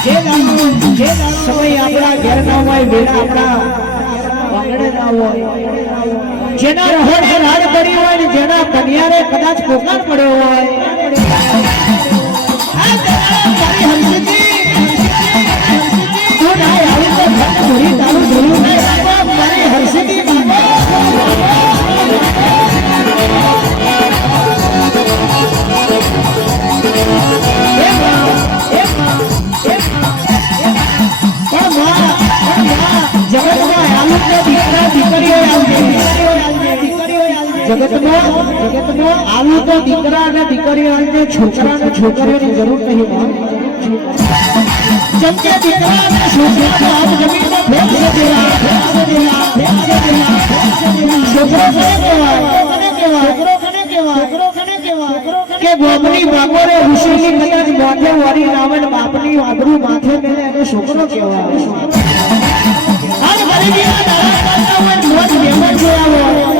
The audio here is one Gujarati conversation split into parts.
સમય આપણા ઘેર ના હોય વેળા આપણા વાંગડે ના હોય જેના રહોડે રાડ પડી હોય ને જેના કન્યારે કદાચ કોકાર પડ્યો હોય મારી હર્ષિતી જગતમાં આવું તો દીકરા અને દીકરીઓ અને છોકરા અને છોકરીઓની જરૂર નહીં જેમ કે દીકરા અને છોકરા આપ જમીનમાં ફેંકશે કે ગોમની બાપોરે ઋષિની કદાચ માથે વારી લાવે ને બાપની આબરૂ માથે મેલે એને છોકરો કહેવાય અને ગરીબીના દાડા કરતા હોય મોજ મેમન જોયા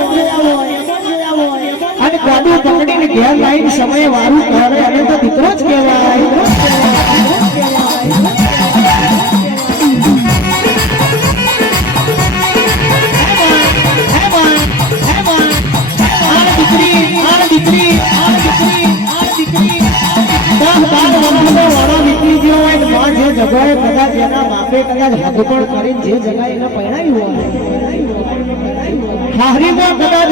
અને કાદુ પકડીને ઘેર લાઈન સમય વારું કરે અને તો દીકરો જ કહેવાય જગ્યાએ કદાચ એના બાપે કદાચ હદપણ કરીને જે જગ્યાએ એને પરણાવ્યું હોય હારીમાં કદાચ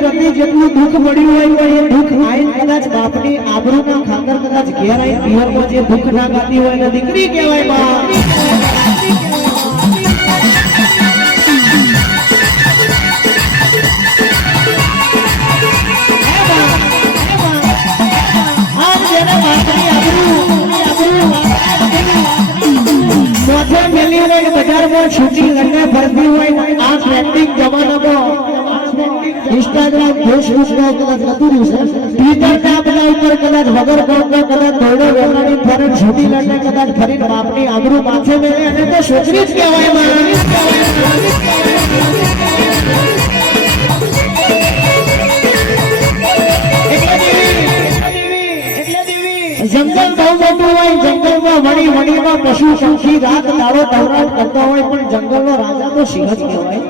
રતી જેટલું દુઃખ મળ્યું હોય પણ એ દુઃખ આઈને કદાચ બાપની આબરૂના ખાતર કદાચ ઘેર આવીને પિયરમાં જે દુઃખ ના ગાતી હોય એને દીકરી કહેવાય બા બજારમાં છૂટી લઈને ફરતી હોય આ ટ્રેન્ડિંગ જમાનામાં ઇન્સ્ટાગ્રામ ફેસબુક કદાચ નતું છે ટ્વિટર ના બધા ઉપર કદાચ વગર કામના કદાચ દોડો વેપારી ફરે છૂટી લઈને કદાચ ફરીને બાપની આબરૂ માથે મેળે અને તો છોકરી જ કહેવાય જંગલ બહુ મોટું હોય જંગલમાં વણીમાં પશુ પક્ષી રાત દાડો ટવરાવ કરતા હોય પણ જંગલનો રાજા તો સિંહ જ કહેવાય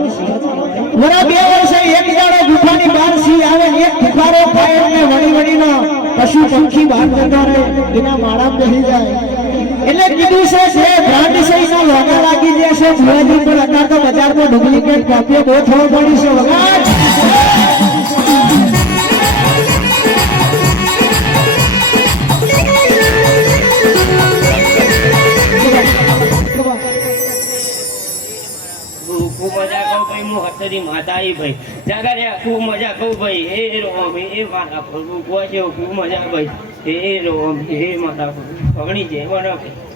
વરા 2 વર્ષે એક દાડો ગુફાની બહાર સિંહ આવે એક ફુકારો ખાય અને વણીનો પશુ પક્ષી બહાર જતા રહે એના માળા બેસી જાય એટલે કીધું છે બ્રાન્ડ છે એના લોગા લાગી જશે ભુવાજી પણ અત્યારે તો બજારમાં ડુપ્લિકેટ કોપીઓ બહુ થવો પડી છે વગર માતા ભાઈ જાગરે ખૂબ મજા કહું ભાઈ એ રોમ એ માતા પ્રભુ ખૂબ મજા ભાઈ એ રોમ એ માતા પગડી જાય